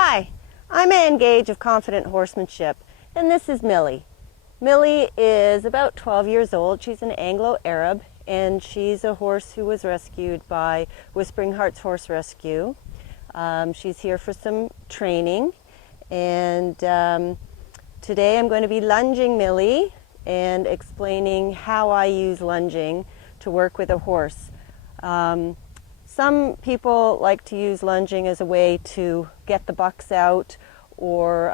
Hi, I'm Ann Gage of Confident Horsemanship, and this is Millie. Millie is about 12 years old. She's an Anglo-Arab, and she's a horse who was rescued by Whispering Hearts Horse Rescue. She's here for some training, and today I'm going to be lunging Millie and explaining how I use lunging to work with a horse. Some people like to use lunging as a way to get the bucks out or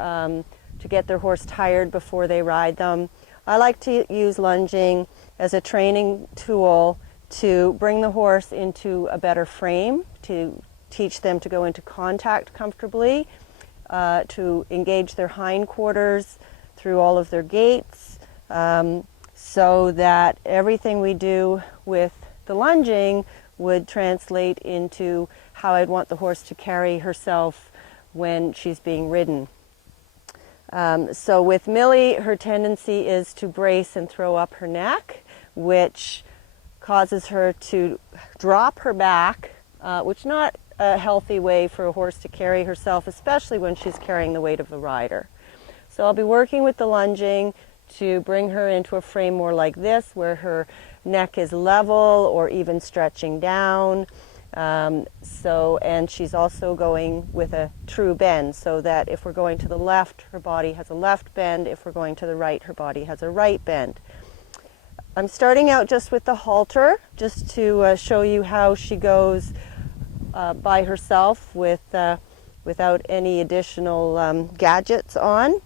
to get their horse tired before they ride them. I like to use lunging as a training tool to bring the horse into a better frame, to teach them to go into contact comfortably, to engage their hindquarters through all of their gaits, so that everything we do with the lunging would translate into how I'd want the horse to carry herself when she's being ridden. So with Millie, her tendency is to brace and throw up her neck, which causes her to drop her back, which is not a healthy way for a horse to carry herself, especially when she's carrying the weight of the rider. So I'll be working with the lunging to bring her into a frame more like this, where her neck is level or even stretching down. And she's also going with a true bend, so that if we're going to the left, her body has a left bend. If we're going to the right, her body has a right bend. I'm starting out just with the halter, just to show you how she goes by herself without any additional gadgets on.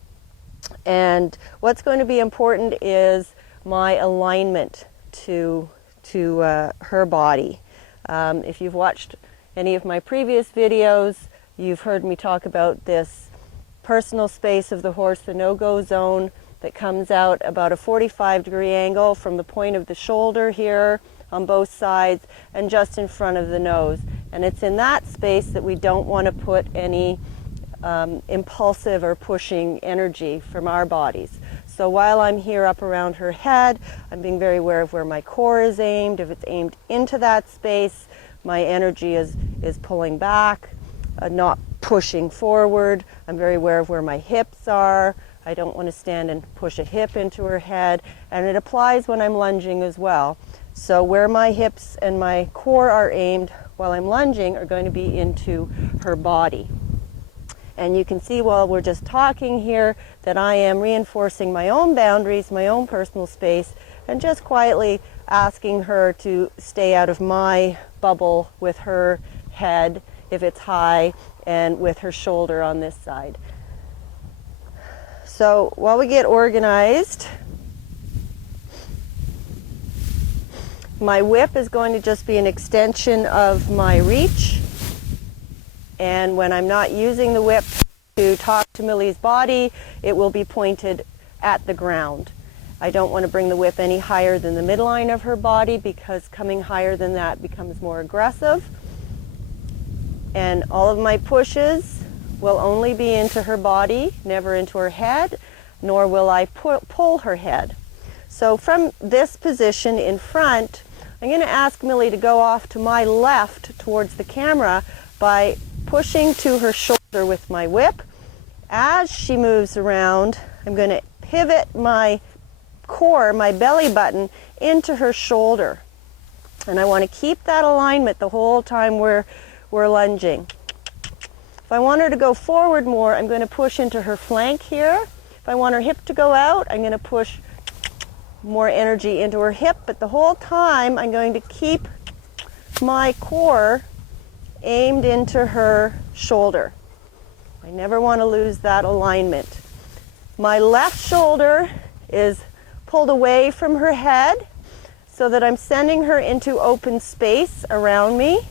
And what's going to be important is my alignment to her body. If you've watched any of my previous videos, you've heard me talk about this personal space of the horse, the no-go zone, that comes out about a 45-degree angle from the point of the shoulder here on both sides and just in front of the nose. And it's in that space that we don't want to put any impulsive or pushing energy from our bodies. So while I'm here up around her head, I'm being very aware of where my core is aimed. If it's aimed into that space, my energy is pulling back, not pushing forward. I'm very aware of where my hips are. I don't want to stand and push a hip into her head. And it applies when I'm lunging as well. So where my hips and my core are aimed while I'm lunging are going to be into her body. And you can see while we're just talking here that I am reinforcing my own boundaries, my own personal space, and just quietly asking her to stay out of my bubble with her head, if it's high, and with her shoulder on this side. So while we get organized, my whip is going to just be an extension of my reach. And when I'm not using the whip to talk to Millie's body, it will be pointed at the ground. I don't want to bring the whip any higher than the midline of her body, because coming higher than that becomes more aggressive. And all of my pushes will only be into her body, never into her head, nor will I pull her head. So from this position in front, I'm going to ask Millie to go off to my left towards the camera by pushing to her shoulder with my whip. As she moves around, I'm going to pivot my core, my belly button, into her shoulder. And I want to keep that alignment the whole time we're lunging. If I want her to go forward more, I'm going to push into her flank here. If I want her hip to go out, I'm going to push more energy into her hip. But the whole time, I'm going to keep my core aimed into her shoulder. I never want to lose that alignment. My left shoulder is pulled away from her head so that I'm sending her into open space around me.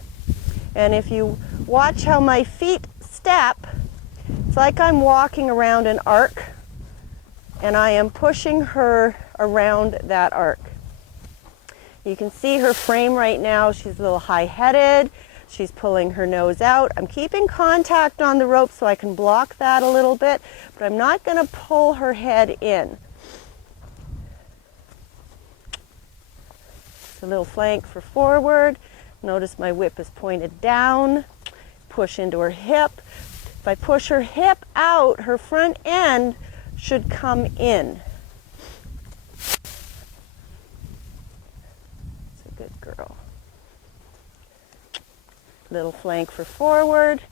And if you watch how my feet step, it's like I'm walking around an arc, and I am pushing her around that arc. You can see her frame right now. She's a little high-headed. She's pulling her nose out. I'm keeping contact on the rope so I can block that a little bit, but I'm not going to pull her head in. It's a little flank for forward. Notice my whip is pointed down. Push into her hip. If If I push her hip out, her front end should come in. That's a good girl. Little flank for forward.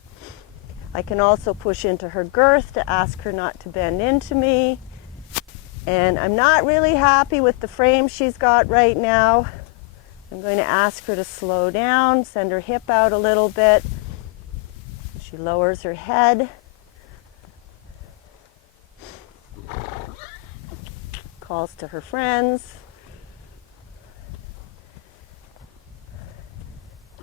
I can also push into her girth to ask her not to bend into me. And I'm not really happy with the frame she's got right now. I'm going to ask her to slow down, send her hip out a little bit. She lowers her head. Calls to her friends.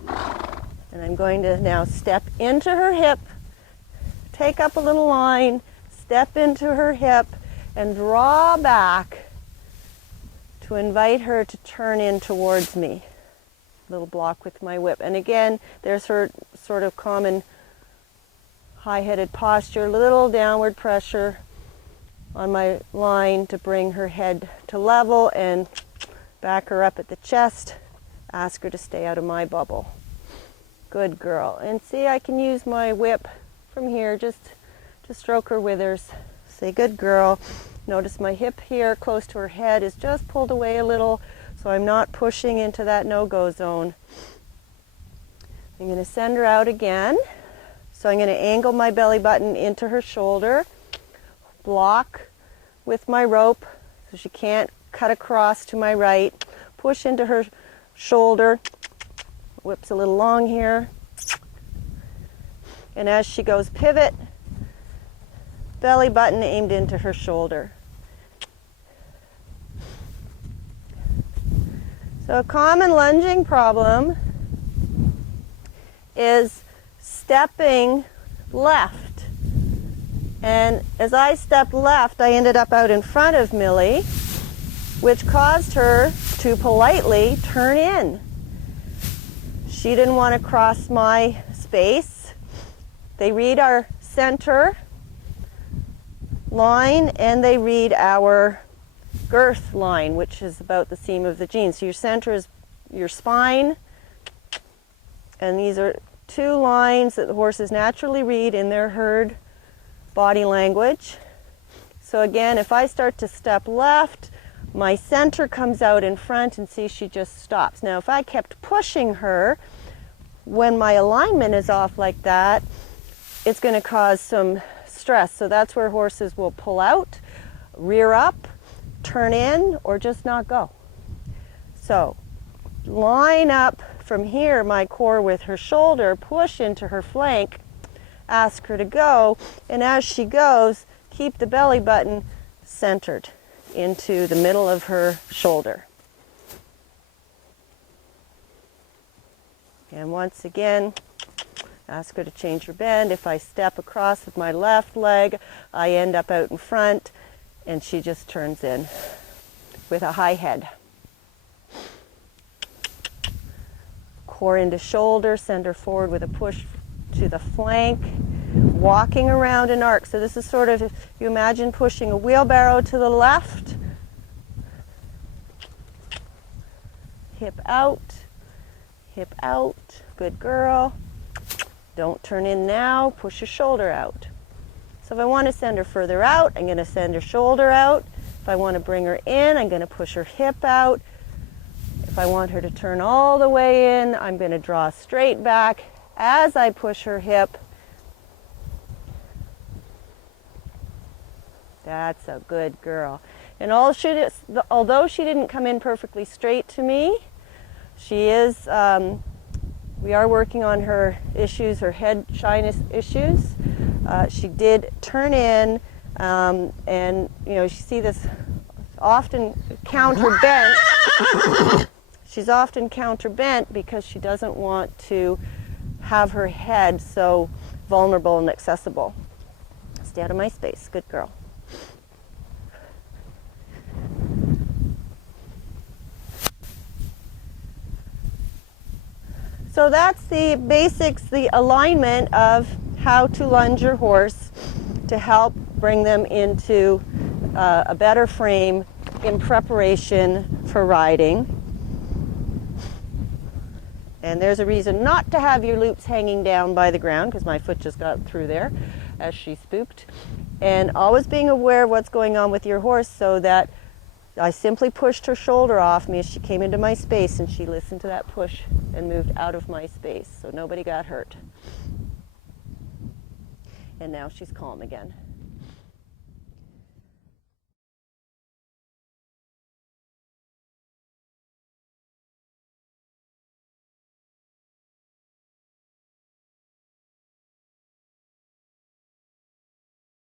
And I'm going to now step into her hip, take up a little line, step into her hip, and draw back to invite her to turn in towards me. Little block with my whip. And again, there's her sort of common high-headed posture, little downward pressure on my line to bring her head to level and back her up at the chest. Ask her to stay out of my bubble. Good girl. And see, I can use my whip from here just to stroke her withers. Say, good girl. Notice my hip here close to her head is just pulled away a little, so I'm not pushing into that no-go zone. I'm going to send her out again. So I'm going to angle my belly button into her shoulder, block with my rope so she can't cut across to my right, push into her shoulder, whip's a little long here, and as she goes pivot, belly button aimed into her shoulder. So a common lunging problem is stepping left. And as I stepped left, I ended up out in front of Millie, which caused her to politely turn in. She didn't want to cross my space. They read our center line and they read our girth line, which is about the seam of the jeans. So your center is your spine, and these are two lines that the horses naturally read in their herd body language. So again, if I start to step left, my center comes out in front, and see, she just stops. Now if I kept pushing her, when my alignment is off like that, it's going to cause some stress. So that's where horses will pull out, rear up, turn in, or just not go. So line up from here, my core with her shoulder, push into her flank, ask her to go, and as she goes, keep the belly button centered into the middle of her shoulder. And once again, ask her to change her bend. If I step across with my left leg, I end up out in front, and she just turns in with a high head. Core into shoulder, send her forward with a push to the flank, walking around an arc. So this is sort of, if you imagine pushing a wheelbarrow to the left, hip out, good girl. Don't turn in now, push your shoulder out. So if I want to send her further out, I'm going to send her shoulder out. If I want to bring her in, I'm going to push her hip out. If I want her to turn all the way in, I'm going to draw straight back as I push her hip. That's a good girl. And although she didn't come in perfectly straight to me, she is, we are working on her issues, her head shyness issues. She did turn in, and you see this often counterbent. She's often counterbent because she doesn't want to have her head so vulnerable and accessible. Stay out of my space, good girl. So that's the basics, the alignment of how to lunge your horse to help bring them into a better frame in preparation for riding. And there's a reason not to have your loops hanging down by the ground, because my foot just got through there. as she spooked. And always being aware of what's going on with your horse, so that I simply pushed her shoulder off me as she came into my space, and she listened to that push and moved out of my space, so nobody got hurt. And now she's calm again.